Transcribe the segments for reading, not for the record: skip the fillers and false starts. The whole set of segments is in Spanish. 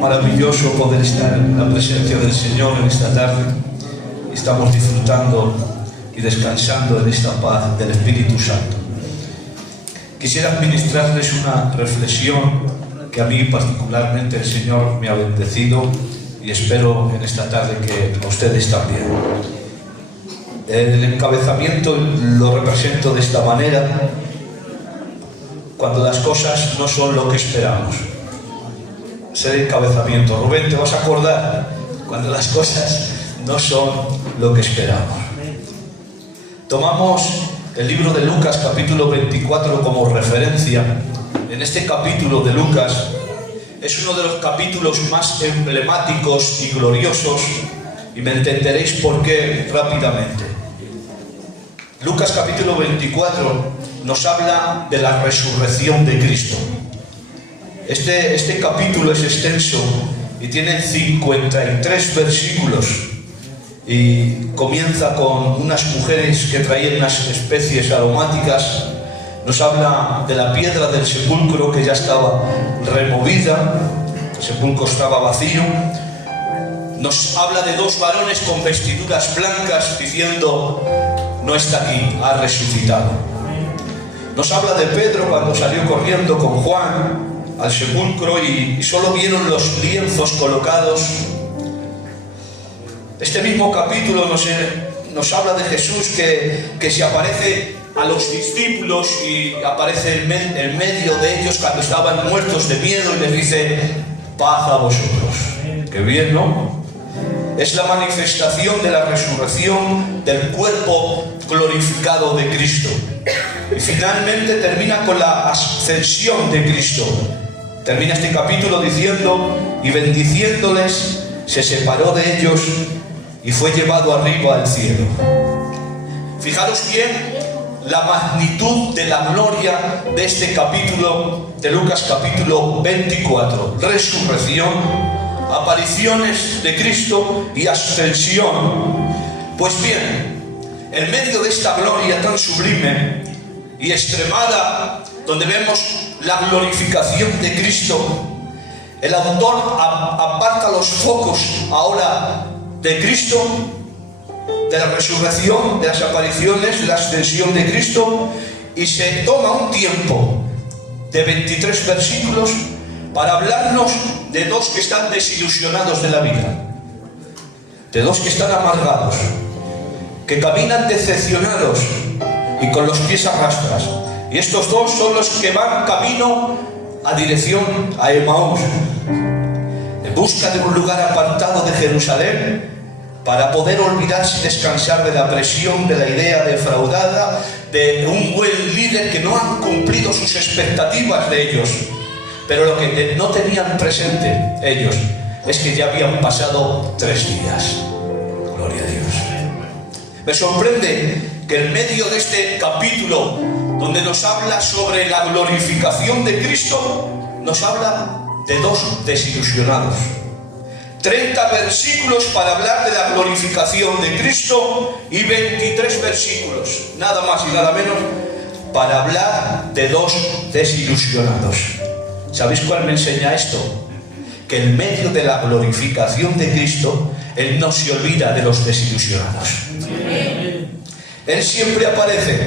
Maravilloso poder estar en la presencia del Señor en esta tarde. Estamos disfrutando y descansando en esta paz del Espíritu Santo. Quisiera administrarles una reflexión que a mí particularmente el Señor me ha bendecido y espero en esta tarde que a ustedes también. El encabezamiento lo represento de esta manera: cuando las cosas no son lo que esperamos. Es el encabezamiento. Rubén, ¿te vas a acordar? Cuando las cosas no son lo que esperamos. Tomamos el libro de Lucas, capítulo 24, como referencia. En este capítulo de Lucas es uno de los capítulos más emblemáticos y gloriosos, y me entenderéis por qué rápidamente. Lucas capítulo 24 nos habla de la resurrección de Cristo. Este capítulo es extenso y tiene 53 versículos y comienza con unas mujeres que traían unas especies aromáticas. Nos habla de la piedra del sepulcro que ya estaba removida, el sepulcro estaba vacío. Nos habla de dos varones con vestiduras blancas diciendo: no está aquí, ha resucitado. Nos habla de Pedro cuando salió corriendo con Juan al sepulcro y solo vieron los lienzos colocados. Este mismo capítulo nos habla de Jesús que se aparece a los discípulos y aparece en medio de ellos cuando estaban muertos de miedo y les dice: paz a vosotros. Qué bien, ¿no? Es la manifestación de la resurrección del cuerpo glorificado de Cristo. Y finalmente termina con la ascensión de Cristo. Termina este capítulo diciendo: y bendiciéndoles, se separó de ellos y fue llevado arriba al cielo. Fijaros bien la magnitud de la gloria de este capítulo de Lucas, capítulo 24. Resurrección, apariciones de Cristo y ascensión. Pues bien, en medio de esta gloria tan sublime y extremada, donde vemos la glorificación de Cristo, el autor aparta los focos ahora de Cristo, de la resurrección, de las apariciones, de la ascensión de Cristo, y se toma un tiempo de 23 versículos para hablarnos de dos que están desilusionados de la vida, de dos que están amargados, que caminan decepcionados y con los pies a rastras. Y estos dos son los que van camino a dirección a Emaús, en busca de un lugar apartado de Jerusalén para poder olvidarse y descansar de la presión, de la idea defraudada, de un buen líder que no han cumplido sus expectativas de ellos. Pero lo que no tenían presente ellos es que ya habían pasado 3 días. Gloria a Dios. Me sorprende que en medio de este capítulo, donde nos habla sobre la glorificación de Cristo, nos habla de dos desilusionados. 30 versículos para hablar de la glorificación de Cristo y 23 versículos, nada más y nada menos, para hablar de dos desilusionados. ¿Sabéis cuál me enseña esto? Que en medio de la glorificación de Cristo, Él no se olvida de los desilusionados. Él siempre aparece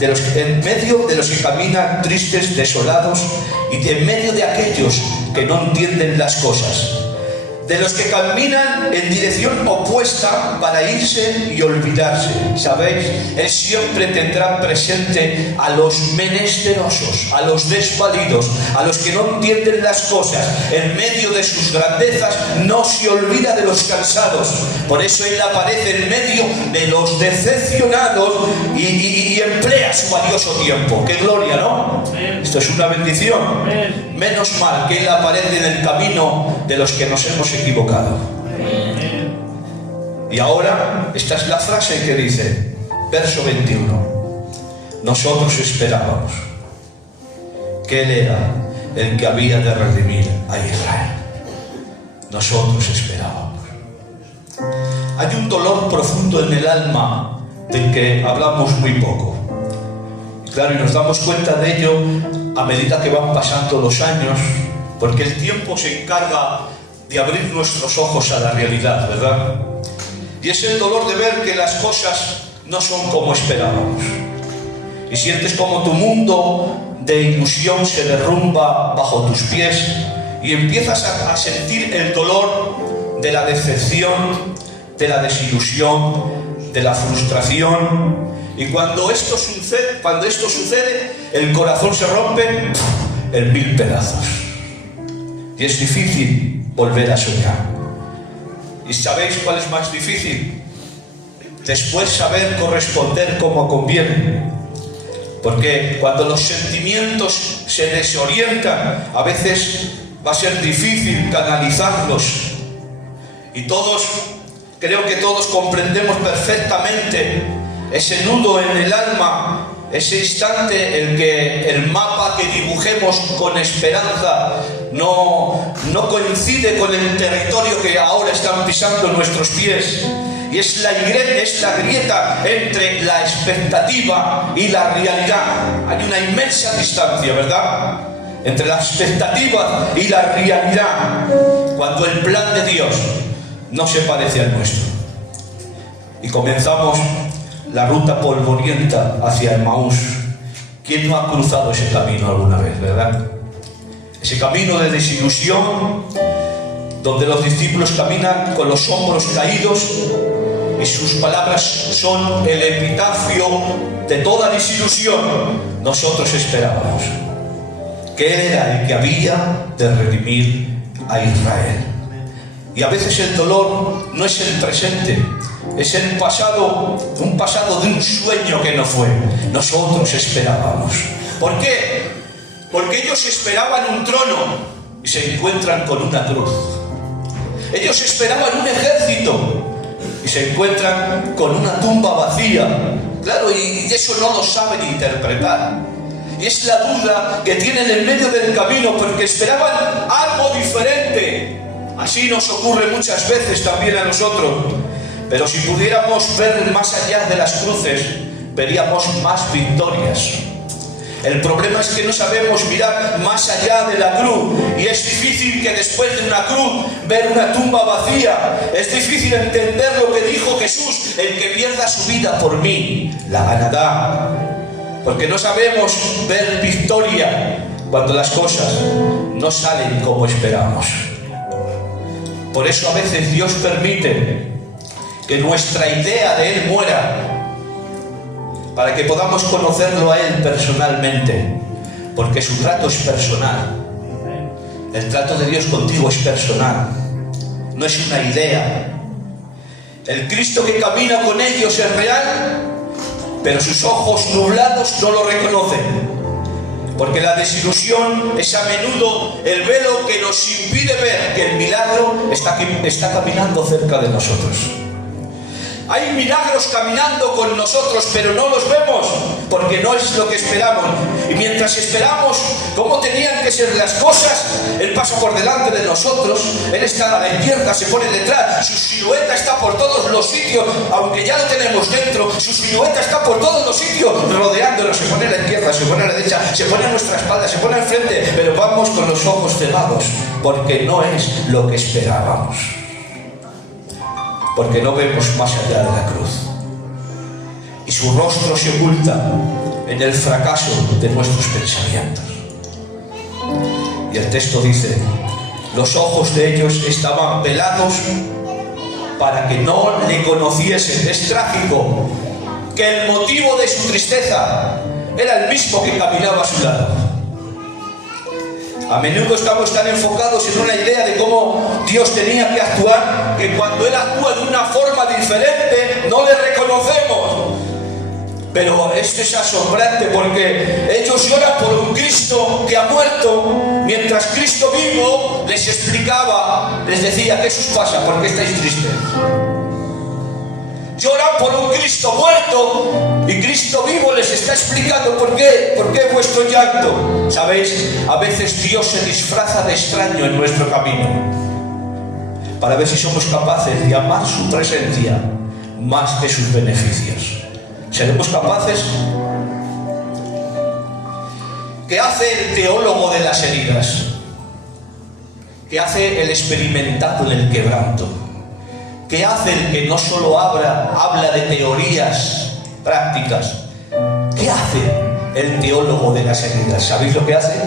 en medio de los que caminan tristes, desolados, y en medio de aquellos que no entienden las cosas, de los que caminan en dirección opuesta para irse y olvidarse. ¿Sabéis? Él siempre tendrá presente a los menesterosos, a los desvalidos, a los que no entienden las cosas. En medio de sus grandezas no se olvida de los cansados. Por eso Él aparece en medio de los decepcionados y emplea su valioso tiempo. ¡Qué gloria!, ¿no? Esto es una bendición. Menos mal que Él aparece en el camino de los que nos hemos equivocado. Y ahora, esta es la frase que dice, verso 21. Nosotros esperábamos que Él era el que había de redimir a Israel. Nosotros esperábamos. Hay un dolor profundo en el alma del que hablamos muy poco. Claro, y nos damos cuenta de ello a medida que van pasando los años, porque el tiempo se encarga de abrir nuestros ojos a la realidad, ¿verdad? Y es el dolor de ver que las cosas no son como esperábamos. Y sientes como tu mundo de ilusión se derrumba bajo tus pies y empiezas a sentir el dolor de la decepción, de la desilusión, de la frustración. Y cuando esto sucede, el corazón se rompe en 1000 pedazos. Y es difícil volver a soñar. ¿Y sabéis cuál es más difícil? Después saber corresponder como conviene. Porque cuando los sentimientos se desorientan, a veces va a ser difícil canalizarlos. Y creo que todos comprendemos perfectamente ese nudo en el alma, ese instante en que el mapa que dibujemos con esperanza no coincide con el territorio que ahora están pisando nuestros pies. Y es la grieta entre la expectativa y la realidad. Hay una inmensa distancia, ¿verdad? Entre la expectativa y la realidad, cuando el plan de Dios no se parece al nuestro. Y comenzamos la ruta polvorienta hacia Emaús. ¿Quién no ha cruzado ese camino alguna vez, verdad? Ese camino de desilusión, donde los discípulos caminan con los hombros caídos y sus palabras son el epitafio de toda desilusión. Nosotros esperábamos que Él era el que había de redimir a Israel. Y a veces el dolor no es el presente, es el pasado, un pasado de un sueño que no fue. Nosotros esperábamos. ¿Por qué? Porque ellos esperaban un trono y se encuentran con una cruz. Ellos esperaban un ejército y se encuentran con una tumba vacía. Claro, y eso no lo saben interpretar. Y es la duda que tienen en medio del camino, porque esperaban algo diferente. Así nos ocurre muchas veces también a nosotros. Pero si pudiéramos ver más allá de las cruces, veríamos más victorias. El problema es que no sabemos mirar más allá de la cruz, y es difícil que después de una cruz ver una tumba vacía. Es difícil entender lo que dijo Jesús: el que pierda su vida por mí la ganará. Porque no sabemos ver victoria cuando las cosas no salen como esperamos. Por eso a veces Dios permite que nuestra idea de Él muera, para que podamos conocerlo a Él personalmente, porque su trato es personal. El trato de Dios contigo es personal, no es una idea. El Cristo que camina con ellos es real, pero sus ojos nublados no lo reconocen, porque la desilusión es a menudo el velo que nos impide ver que el milagro está caminando cerca de nosotros. Hay milagros caminando con nosotros, pero no los vemos porque no es lo que esperamos. Y mientras esperamos cómo tenían que ser las cosas, Él pasa por delante de nosotros. Él está a la izquierda, se pone detrás. Su silueta está por todos los sitios, aunque ya lo tenemos dentro. Su silueta está por todos los sitios, rodeándonos. Se pone a la izquierda, se pone a la derecha, se pone a nuestra espalda, se pone al frente. Pero vamos con los ojos cerrados, porque no es lo que esperábamos. Porque no vemos más allá de la cruz. Y su rostro se oculta en el fracaso de nuestros pensamientos. Y el texto dice: los ojos de ellos estaban velados para que no le conociesen. Es trágico que el motivo de su tristeza era el mismo que caminaba a su lado. A menudo estamos tan enfocados en una idea de cómo Dios tenía que actuar, que cuando Él actúa de una forma diferente no le reconocemos. Pero esto es asombrante, porque ellos lloran por un Cristo que ha muerto, mientras Cristo vivo les explicaba, les decía: ¿qué os pasa? ¿Por qué estáis tristes? Lloran por un Cristo muerto, y Cristo vivo les está explicando por qué vuestro llanto. ¿Sabéis? A veces Dios se disfraza de extraño en nuestro camino, para ver si somos capaces de amar su presencia más que sus beneficios. ¿Seremos capaces ¿Qué hace el teólogo de las heridas? ¿Qué hace el experimentado en el quebranto? ¿Qué hace el que no solo habla de teorías prácticas? ¿Qué hace el teólogo de las heridas? ¿Sabéis lo que hace?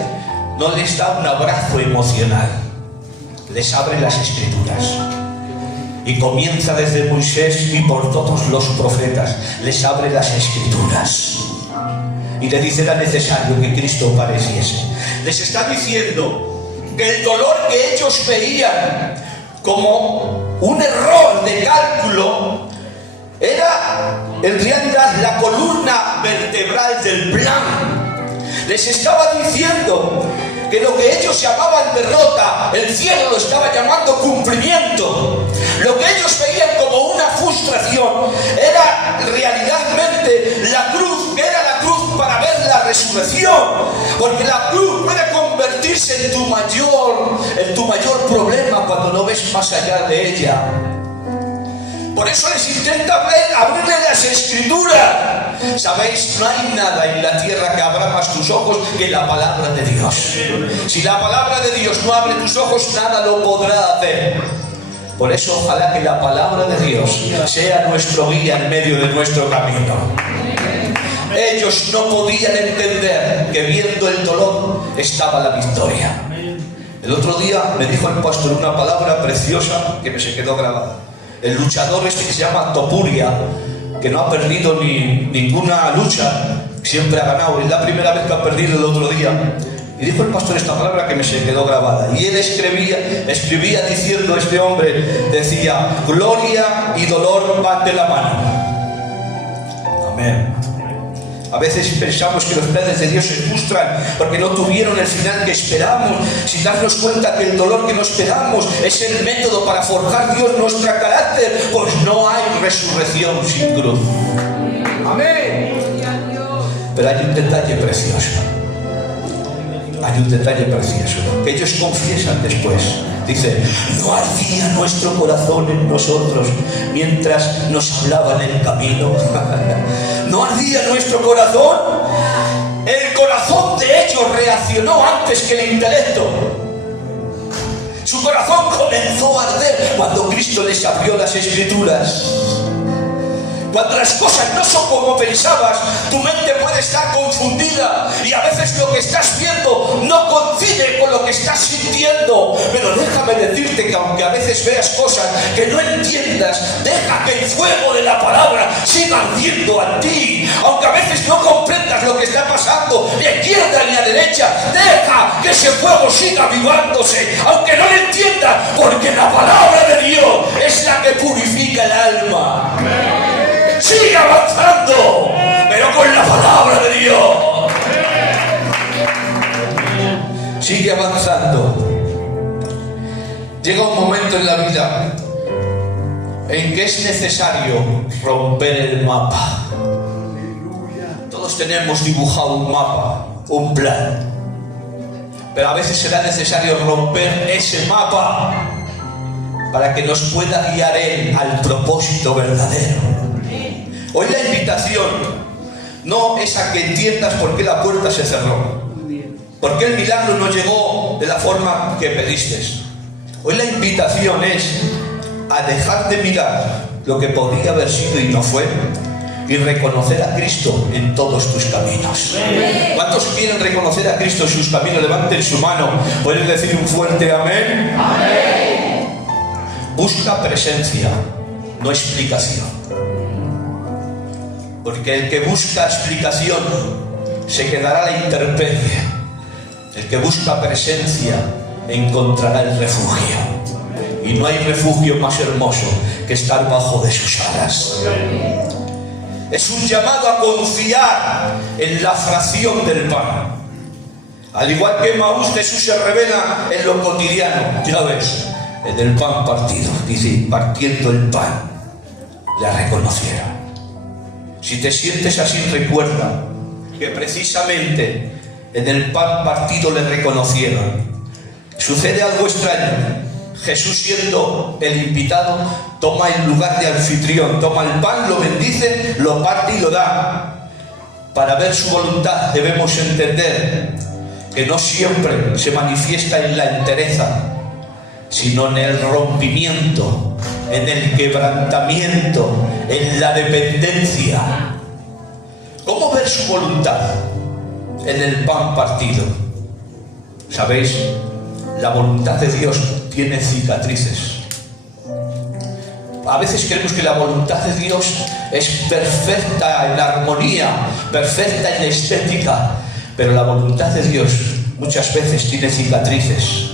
No les da un abrazo emocional, les abre las escrituras. Y comienza desde Moisés y por todos los profetas, les abre las escrituras. Y le dice: era necesario que Cristo padeciese. Les está diciendo que el dolor que ellos veían como un error de cálculo era en realidad la columna vertebral del plan. Les estaba diciendo que lo que ellos llamaban derrota, el cielo lo estaba llamando cumplimiento. Lo que ellos veían como una frustración era realmente la cruz, que era la cruz para ver la resurrección, porque la cruz puede convertirse en tu mayor problema cuando no ves más allá de ella. Por eso les intenta abrirle las escrituras. Sabéis, no hay nada en la tierra que abra más tus ojos que la palabra de Dios. Si la palabra de Dios no abre tus ojos, nada lo podrá hacer. Por eso ojalá que la palabra de Dios sea nuestro guía en medio de nuestro camino. Ellos no podían entender que viendo el dolor estaba la victoria. El otro día me dijo el pastor una palabra preciosa que me se quedó grabada. El luchador este que se llama Topuria, que no ha perdido ninguna lucha, siempre ha ganado. Es la primera vez que ha perdido el otro día. Y dijo el pastor esta palabra que me se quedó grabada. Y él escribía diciendo, este hombre decía: gloria y dolor van de la mano. Amén. A veces pensamos que los planes de Dios se frustran porque no tuvieron el final que esperamos, sin darnos cuenta que el dolor que no esperamos es el método para forjar Dios nuestro carácter, pues no hay resurrección sin cruz. Amén. Pero hay un detalle precioso. Hay un detalle precioso que ellos confiesan después. Dice: no ardía nuestro corazón en nosotros mientras nos hablaba en el camino. No ardía nuestro corazón. El corazón de ellos reaccionó antes que el intelecto. Su corazón comenzó a arder cuando Cristo les abrió las escrituras. Cuando las cosas no son como pensabas, tu mente puede estar confundida y a veces lo que estás viendo no coincide con lo que estás sintiendo. Pero déjame decirte que aunque a veces veas cosas que no entiendas, deja que el fuego de la palabra siga ardiendo a ti. Aunque a veces no comprendas lo que está pasando ni a izquierda ni a derecha, deja que ese fuego siga avivándose, aunque no lo entiendas, porque la palabra de Dios es la que purifica el alma. Sigue avanzando, pero con la palabra de Dios. Sigue avanzando. Llega un momento en la vida en que es necesario romper el mapa. Todos tenemos dibujado un mapa, un plan, pero a veces será necesario romper ese mapa para que nos pueda guiar Él al propósito verdadero. Hoy la invitación no es a que entiendas por qué la puerta se cerró, por qué el milagro no llegó de la forma que pediste. Hoy la invitación es a dejar de mirar lo que podría haber sido y no fue, y reconocer a Cristo en todos tus caminos. ¿Cuántos quieren reconocer a Cristo en sus caminos? Levanten su mano. ¿Pueden decir un fuerte amén? Amén. Busca presencia, no explicación. Porque el que busca explicación se quedará a la intemperie. El que busca presencia encontrará el refugio. Y no hay refugio más hermoso que estar bajo de sus alas. Es un llamado a confiar en la fracción del pan. Al igual que en Maús, Jesús se revela en lo cotidiano. Ya ves, en el pan partido. Dice, partiendo el pan, le reconocieron. Si te sientes así, recuerda que precisamente en el pan partido le reconocieron. Sucede algo extraño. Jesús, siendo el invitado, toma el lugar de anfitrión, toma el pan, lo bendice, lo parte y lo da. Para ver su voluntad debemos entender que no siempre se manifiesta en la entereza, sino en el rompimiento, en el quebrantamiento, en la dependencia. ¿Cómo ver su voluntad en el pan partido? ¿Sabéis? La voluntad de Dios tiene cicatrices. A veces creemos que la voluntad de Dios es perfecta en armonía, perfecta en estética, pero la voluntad de Dios muchas veces tiene cicatrices.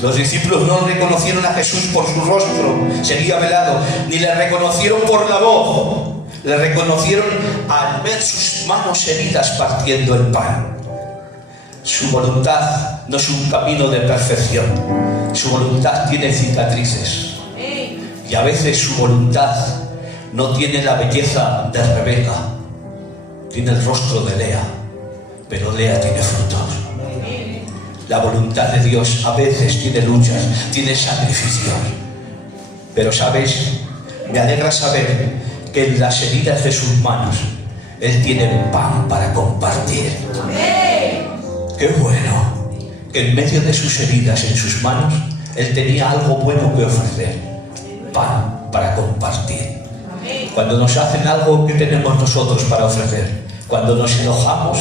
Los discípulos no reconocieron a Jesús por su rostro, seguía velado, ni le reconocieron por la voz, le reconocieron al ver sus manos heridas partiendo el pan. Su voluntad no es un camino de perfección, su voluntad tiene cicatrices. Y a veces su voluntad no tiene la belleza de Rebeca, tiene el rostro de Lea, pero Lea tiene frutos. La voluntad de Dios a veces tiene luchas, tiene sacrificios. Pero ¿sabéis? Me alegra saber que en las heridas de sus manos Él tiene pan para compartir. ¡Qué bueno! Que en medio de sus heridas en sus manos Él tenía algo bueno que ofrecer. Pan para compartir. Cuando nos hacen algo, que tenemos nosotros para ofrecer? Cuando nos enojamos,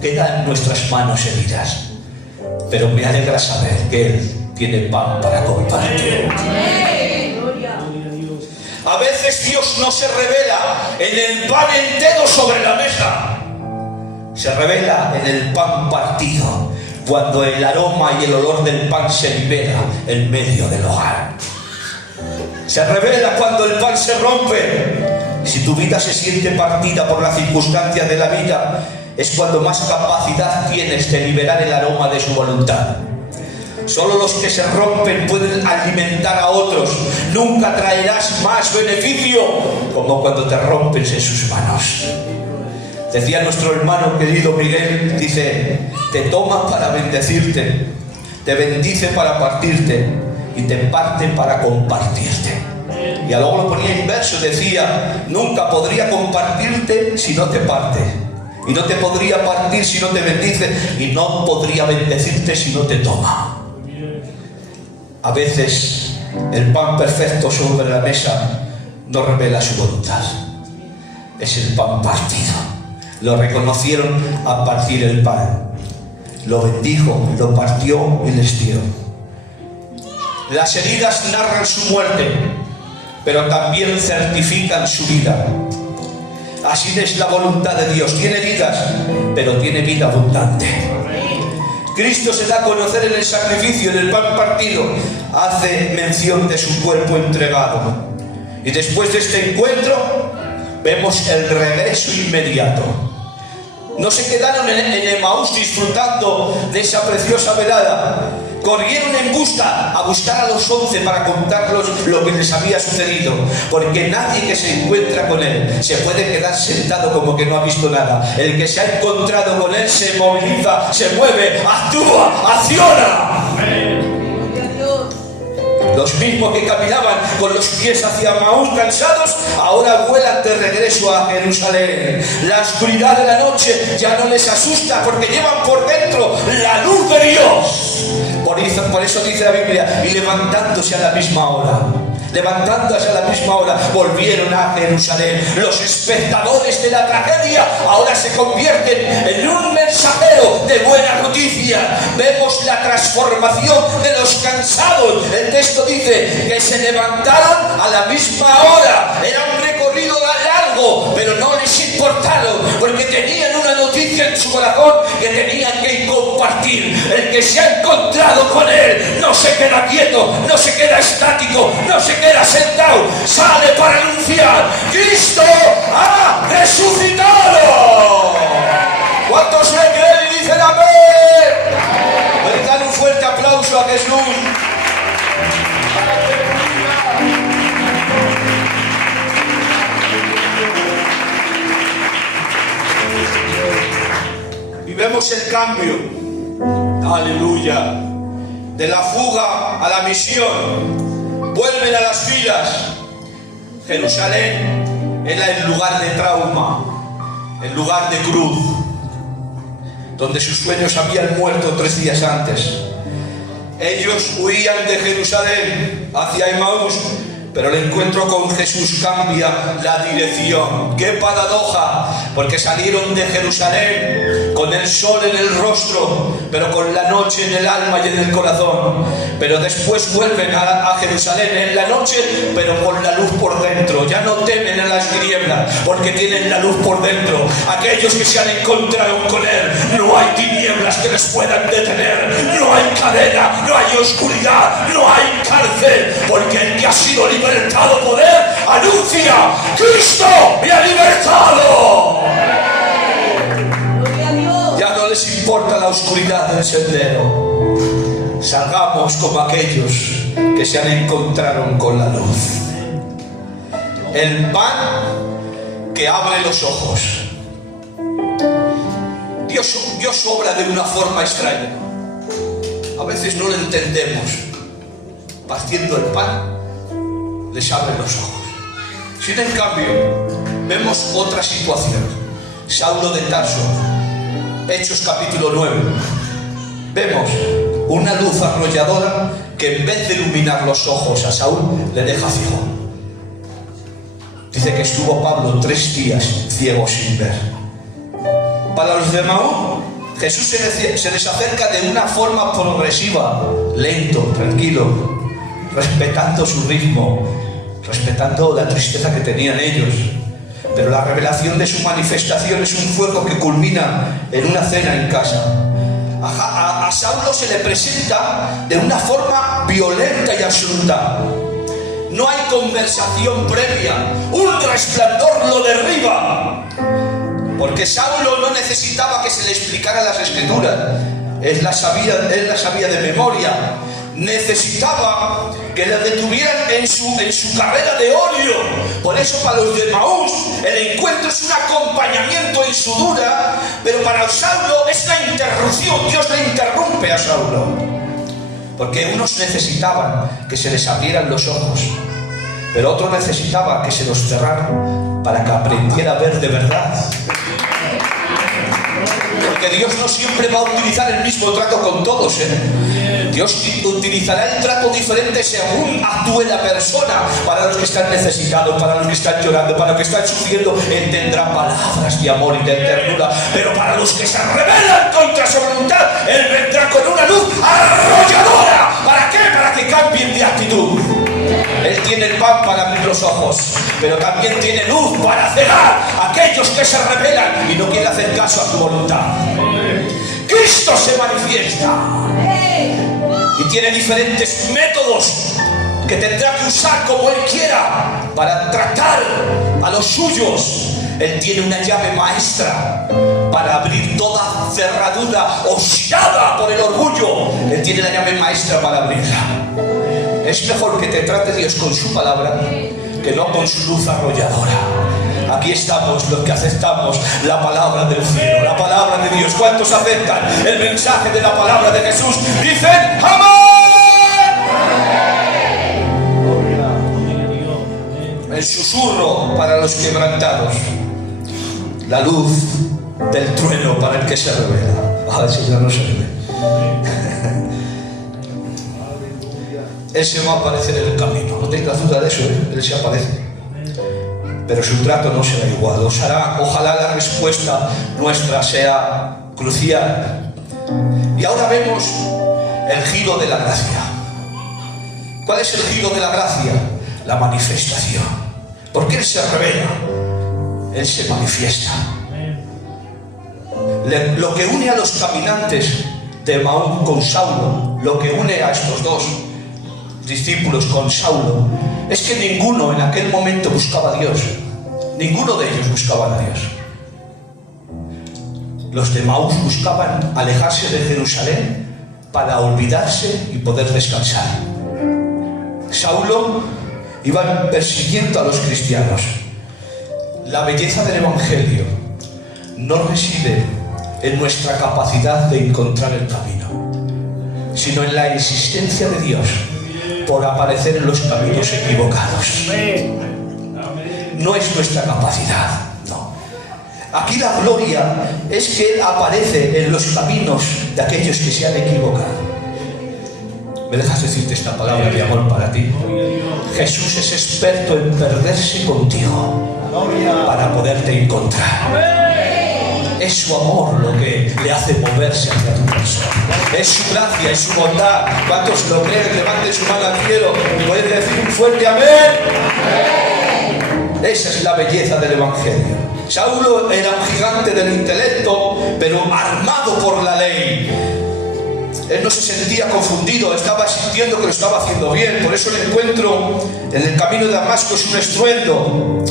quedan nuestras manos heridas. Pero me alegra saber que Él tiene pan para compartir. A veces Dios no se revela en el pan entero sobre la mesa. Se revela en el pan partido, cuando el aroma y el olor del pan se libera en medio del hogar. Se revela cuando el pan se rompe. Si tu vida se siente partida por las circunstancias de la vida, es cuando más capacidad tienes de liberar el aroma de su voluntad. Solo los que se rompen pueden alimentar a otros. Nunca traerás más beneficio como cuando te rompes en sus manos. Decía nuestro hermano querido Miguel, dice, te toma para bendecirte, te bendice para partirte y te parte para compartirte. Y luego lo ponía inverso, decía, nunca podría compartirte si no te parte, y no te podría partir si no te bendice, y no podría bendecirte si no te toma. A veces el pan perfecto sobre la mesa no revela su voluntad, es el pan partido. Lo reconocieron al partir el pan, lo bendijo, lo partió y les dio. Las heridas narran su muerte, pero también certifican su vida. Así es la voluntad de Dios. Tiene heridas, pero tiene vida abundante. Cristo se da a conocer en el sacrificio, en el pan partido. Hace mención de su cuerpo entregado. Y después de este encuentro, vemos el regreso inmediato. No se quedaron en Emaús disfrutando de esa preciosa velada. Corrieron a buscar a los 11 para contarles lo que les había sucedido, porque nadie que se encuentra con Él se puede quedar sentado como que no ha visto nada. El que se ha encontrado con Él se moviliza, se mueve, actúa, acciona. Los mismos que caminaban con los pies hacia Maús cansados, ahora vuelan de regreso a Jerusalén. La oscuridad de la noche ya no les asusta, porque llevan por dentro la luz de Dios. Por eso dice la Biblia, y levantándose a la misma hora, volvieron a Jerusalén. Los espectadores de la tragedia ahora se convierten en un mensajero de buena noticia. Vemos la transformación de los cansados. El texto dice que se levantaron a la misma hora. Era un recorrido largo, pero no les importaron, porque tenían una noticia en su corazón que tenían que compartir. El que se ha encontrado con Él no se queda quieto, no se queda estático, no se queda sentado, sale para anunciar: ¡Cristo ha resucitado! ¿Cuántos le creen y dicen amén? Le dan un fuerte aplauso a Jesús. Y vemos el cambio, aleluya, de la fuga a la misión. Vuelven a las filas. Jerusalén era el lugar de trauma, el lugar de cruz. donde sus sueños habían muerto 3 días antes. Ellos huían de Jerusalén hacia Emaús, pero el encuentro con Jesús cambia la dirección. ¡Qué paradoja! Porque salieron de Jerusalén con el sol en el rostro, pero con la noche en el alma y en el corazón. Pero después vuelven a Jerusalén en la noche, pero con la luz por dentro. Ya no temen a las tinieblas, porque tienen la luz por dentro. Aquellos que se han encontrado con Él, no hay tinieblas que les puedan detener. No hay cadena, no hay oscuridad, no hay cárcel, porque el que ha sido libertado poder anuncia: ¡Cristo me ha libertado! Ya no les importa la oscuridad del sendero. Salgamos como aquellos que se han encontrado con la luz. El pan que abre los ojos. Dios obra de una forma extraña. A veces no lo entendemos. Partiendo el pan, les abre los ojos. Sin en cambio, vemos otra situación. Saulo de Tarso, Hechos capítulo 9. Vemos una luz arrolladora que en vez de iluminar los ojos a Saúl, le deja ciego. Dice que estuvo Pablo 3 días ciego sin ver. Para los de Emaús, Jesús se les acerca de una forma progresiva, lento, tranquilo, respetando su ritmo, respetando la tristeza que tenían ellos. Pero la revelación de su manifestación es un fuego que culmina en una cena en casa. A Saulo se le presenta de una forma violenta y absoluta. No hay conversación previa, un resplandor lo derriba. Porque Saulo no necesitaba que se le explicara las escrituras, él las sabía de memoria. Necesitaba que le detuvieran en su carrera de odio. Por eso para los de Emaús el encuentro es un acompañamiento en su dura, pero para Saulo es una interrupción. Dios le interrumpe a Saulo, porque unos necesitaban que se les abrieran los ojos, pero otros necesitaban que se los cerraran para que aprendiera a ver de verdad. Porque Dios no siempre va a utilizar el mismo trato con todos, Dios utilizará el trato diferente según actúe la persona. Para los que están necesitados, para los que están llorando, para los que están sufriendo, Él tendrá palabras de amor y de ternura. Pero para los que se rebelan contra su voluntad, Él vendrá con una luz arrolladora. ¿Para qué? Para que cambien de actitud. Él tiene el pan para abrir los ojos, pero también tiene luz para cegar a aquellos que se rebelan y no quieren hacer caso a su voluntad. Cristo se manifiesta y tiene diferentes métodos que tendrá que usar como Él quiera para tratar a los suyos. Él tiene una llave maestra para abrir toda cerradura oxidada por el orgullo. Él tiene la llave maestra para abrirla. Es mejor que te trate Dios con su palabra que no con su luz arrolladora. Aquí estamos los que aceptamos la palabra del cielo, la palabra de Dios. ¿Cuántos aceptan el mensaje de la palabra de Jesús? Dicen ¡amén! El susurro para los quebrantados, la luz del trueno para el que se revela. El Señor no se revela. Él se va a aparecer en el camino, no tengas duda de eso, Él se aparece. Pero su trato no será igual. Ojalá la respuesta nuestra sea crucial. Y ahora vemos el giro de la gracia. ¿Cuál es el giro de la gracia? La manifestación. Porque Él se revela, Él se manifiesta. Lo que une a los caminantes de Emaús con Saulo, lo que une a estos dos discípulos con Saulo, es que ninguno en aquel momento buscaba a Dios. Ninguno de ellos buscaban a Dios. Los de Emaús buscaban alejarse de Jerusalén para olvidarse y poder descansar. Saulo iba persiguiendo a los cristianos. La belleza del Evangelio no reside en nuestra capacidad de encontrar el camino, sino en la insistencia de Dios por aparecer en los caminos equivocados. No es nuestra capacidad, no. Aquí la gloria es que Él aparece en los caminos de aquellos que se han equivocado. ¿Me dejas decirte esta palabra de amor para ti? Jesús es experto en perderse contigo para poderte encontrar. Es su amor lo que le hace moverse hacia tu persona. Es su gracia, es su bondad. ¿Cuántos lo creen? Levanten su mano al cielo y pueden decir un fuerte amén. Esa es la belleza del Evangelio. Saulo era un gigante del intelecto, pero armado por la ley. Él no se sentía confundido, estaba sintiendo que lo estaba haciendo bien. Por eso el encuentro en el camino de Damasco es un estruendo.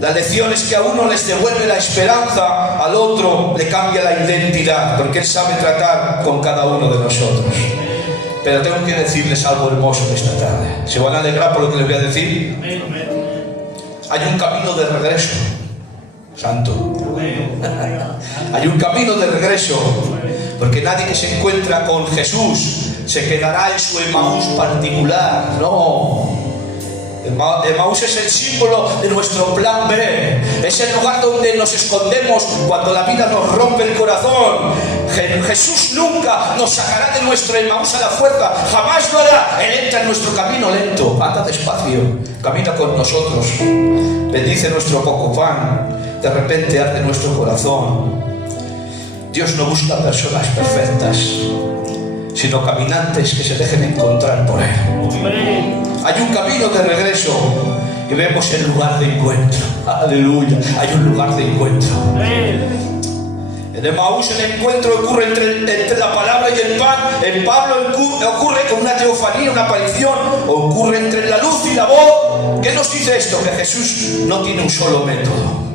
La lección es que a uno les devuelve la esperanza, al otro le cambia la identidad, porque Él sabe tratar con cada uno de nosotros. Pero tengo que decirles algo hermoso esta tarde. ¿Se van a alegrar por lo que les voy a decir? Hay un camino de regreso. Santo. Hay un camino de regreso, porque nadie que se encuentra con Jesús se quedará en su Emaús particular. No. Emaús es el símbolo de nuestro plan B. Es el lugar donde nos escondemos cuando la vida nos rompe el corazón. Jesús nunca nos sacará de nuestro Emaús a la fuerza. Jamás lo hará. Él entra en nuestro camino lento. Anda despacio. Camina con nosotros. Bendice nuestro poco pan. De repente arde nuestro corazón. Dios no busca personas perfectas, sino caminantes que se dejen encontrar por Él. Hay un camino de regreso y vemos el lugar de encuentro. Aleluya. Hay un lugar de encuentro. En Emaús el encuentro ocurre entre la palabra y el pan. En Pablo ocurre con una teofanía, una aparición. Ocurre entre la luz y la voz. ¿Qué nos dice esto? Que Jesús no tiene un solo método.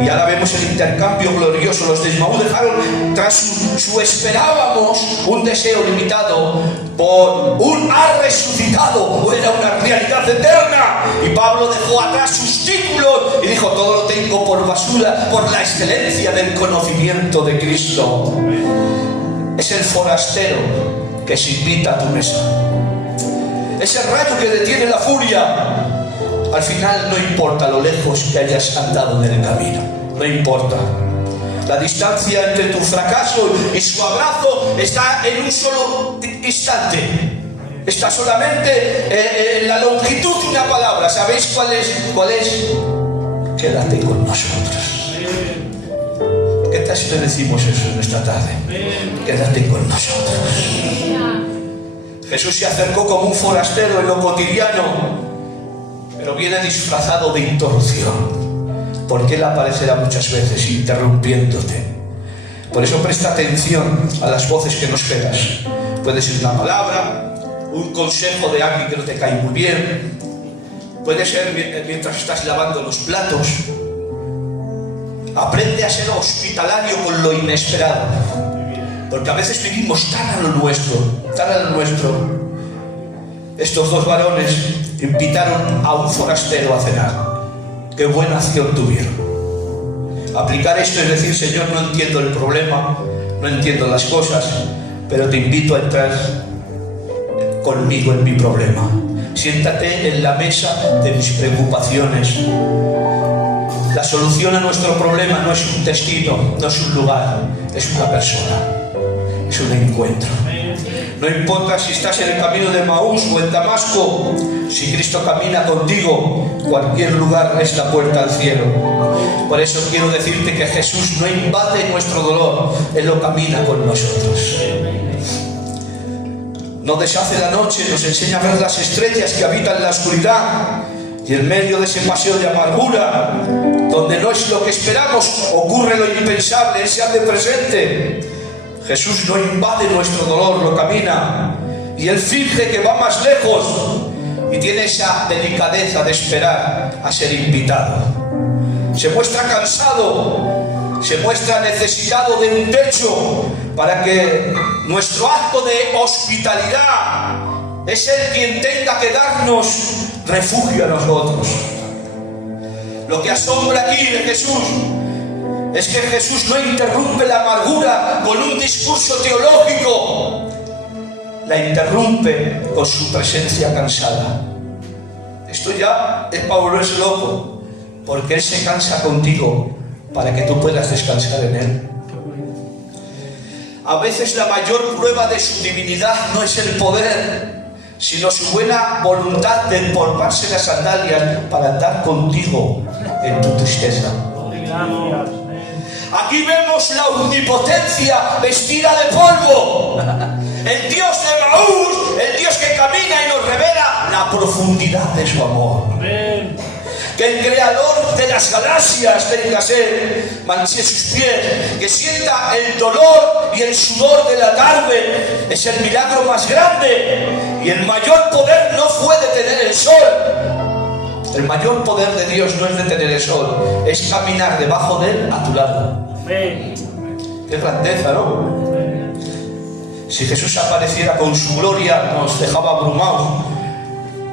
Y ahora vemos el intercambio glorioso. Los de Emaús dejaron tras su esperábamos un deseo limitado por un ha resucitado, o era una realidad eterna. Y Pablo dejó atrás sus títulos y dijo: todo lo tengo por basura, por la excelencia del conocimiento de Cristo. Es el forastero que se invita a tu mesa. Es el rayo que detiene la furia. Al final no importa lo lejos que hayas andado en el camino, no importa. La distancia entre tu fracaso y su abrazo está en un solo instante. Está solamente en la longitud de una palabra. ¿Sabéis cuál es? Quédate con nosotros. ¿Qué tal si le decimos eso en esta tarde? Quédate con nosotros. Jesús se acercó como un forastero en lo cotidiano, pero viene disfrazado de interrupción, porque Él aparecerá muchas veces interrumpiéndote. Por eso presta atención a las voces que nos pegas. Puede ser una palabra, un consejo de alguien que no te cae muy bien, puede ser mientras estás lavando los platos. Aprende a ser hospitalario con lo inesperado, porque a veces vivimos tan a lo nuestro. Estos dos varones invitaron a un forastero a cenar. Qué buena acción tuvieron. Aplicar esto es decir: Señor, no entiendo el problema, no entiendo las cosas, pero te invito a entrar conmigo en mi problema. Siéntate en la mesa de mis preocupaciones. La solución a nuestro problema no es un destino, no es un lugar, es una persona, es un encuentro. No importa si estás en el camino de Emaús o en Damasco, si Cristo camina contigo, cualquier lugar es la puerta al cielo. Por eso quiero decirte que Jesús no invade nuestro dolor, Él lo camina con nosotros. No deshace la noche, nos enseña a ver las estrellas que habitan la oscuridad. Y en medio de ese paseo de amargura, donde no es lo que esperamos, ocurre lo impensable, Él se hace presente. Jesús no invade nuestro dolor, lo camina, y Él finge que va más lejos y tiene esa delicadeza de esperar a ser invitado. Se muestra cansado, se muestra necesitado de un techo para que nuestro acto de hospitalidad es Él quien tenga que darnos refugio a nosotros. Lo que asombra aquí de Jesús es que Jesús no interrumpe la amargura con un discurso teológico, la interrumpe con su presencia cansada. Esto ya es para volverse loco, porque Él se cansa contigo para que tú puedas descansar en Él. A veces la mayor prueba de su divinidad no es el poder, sino su buena voluntad de empolvarse las sandalias para andar contigo en tu tristeza. Aquí vemos la omnipotencia vestida de polvo. El Dios de Maús, el Dios que camina y nos revela la profundidad de su amor. Que el creador de las galaxias tenga sed, manche sus pies, que sienta el dolor y el sudor de la tarde, es el milagro más grande. Y el mayor poder no fue detener el sol. El mayor poder de Dios no es detener el sol, es caminar debajo de él a tu lado. Qué grandeza, ¿no? Si Jesús apareciera con su gloria, nos dejaba abrumados.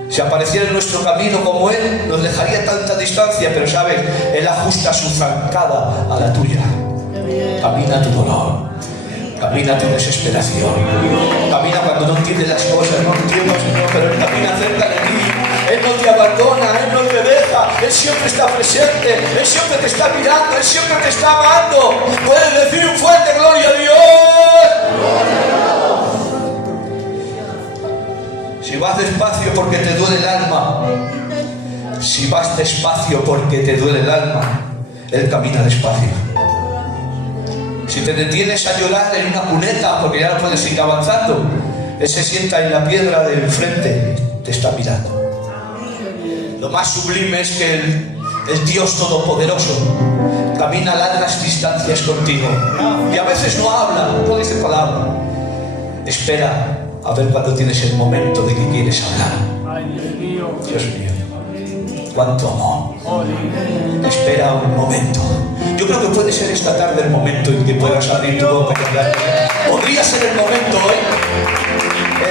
Si apareciera en nuestro camino como Él, nos dejaría tanta distancia, pero ¿sabes? Él ajusta su zancada a la tuya. Camina tu dolor, camina tu desesperación, camina cuando no entiendes las cosas. No entiendo, Señor, pero Él camina cerca de ti. Él no te abandona, Él no te deja, Él siempre está presente, Él siempre te está mirando, Él siempre te está amando. Puedes decir un fuerte gloria a Dios. Si vas despacio porque te duele el alma, si vas despacio porque te duele el alma, Él camina despacio. Si te detienes a llorar en una cuneta porque ya no puedes seguir avanzando, Él se sienta en la piedra del frente, te está mirando. Lo más sublime es que el Dios Todopoderoso camina a largas distancias contigo y a veces no habla, no dice palabra. Espera a ver cuando tienes el momento de que quieres hablar. Dios mío, cuánto amor. Espera un momento. Yo creo que puede ser esta tarde el momento en que puedas abrir tu boca y hablar. Podría ser el momento hoy.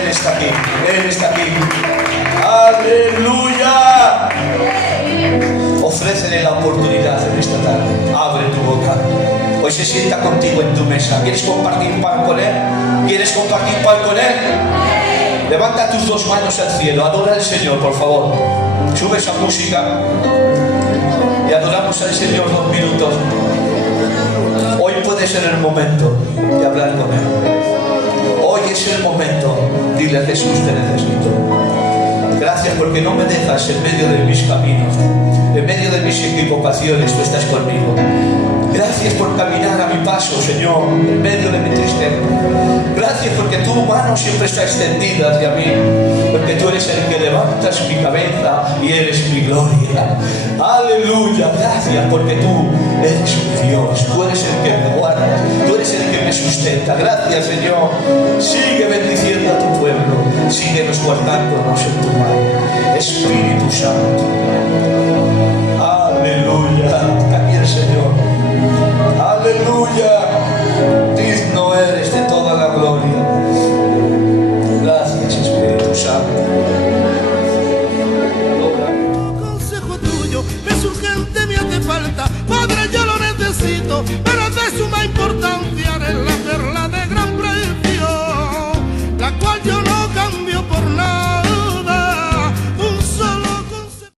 Él está aquí, Él está aquí. ¡Aleluya! Ofrécele la oportunidad en esta tarde. Abre tu boca. Hoy se sienta contigo en tu mesa. ¿Quieres compartir pan con Él? ¿Quieres compartir pan con Él? Levanta tus dos manos al cielo. Adora al Señor, por favor. Sube esa música y adoramos al Señor 2 minutos. Hoy puede ser el momento de hablar con Él. Hoy es el momento. Dile a Jesús, te necesito. Gracias porque no me dejas en medio de mis caminos, en medio de mis equivocaciones, tú estás conmigo. Gracias por caminar a mi paso, Señor, en medio de mi tristeza. Gracias porque tu mano siempre está extendida hacia mí, porque tú eres el que levantas mi cabeza y eres mi gloria. Aleluya, gracias porque tú eres mi Dios, tú eres el que me guarda, tú eres el que me sustenta. Gracias, Señor. Sigue bendiciendo a tu pueblo, síguenos guardándonos en tu mano. Espíritu Santo. Aleluya, aquí el Señor. Aleluya, digno eres de toda la gloria. Gracias, Espíritu Santo. Consejo tuyo me es urgente, me hace falta. Padre, yo lo necesito, pero es de suma importancia.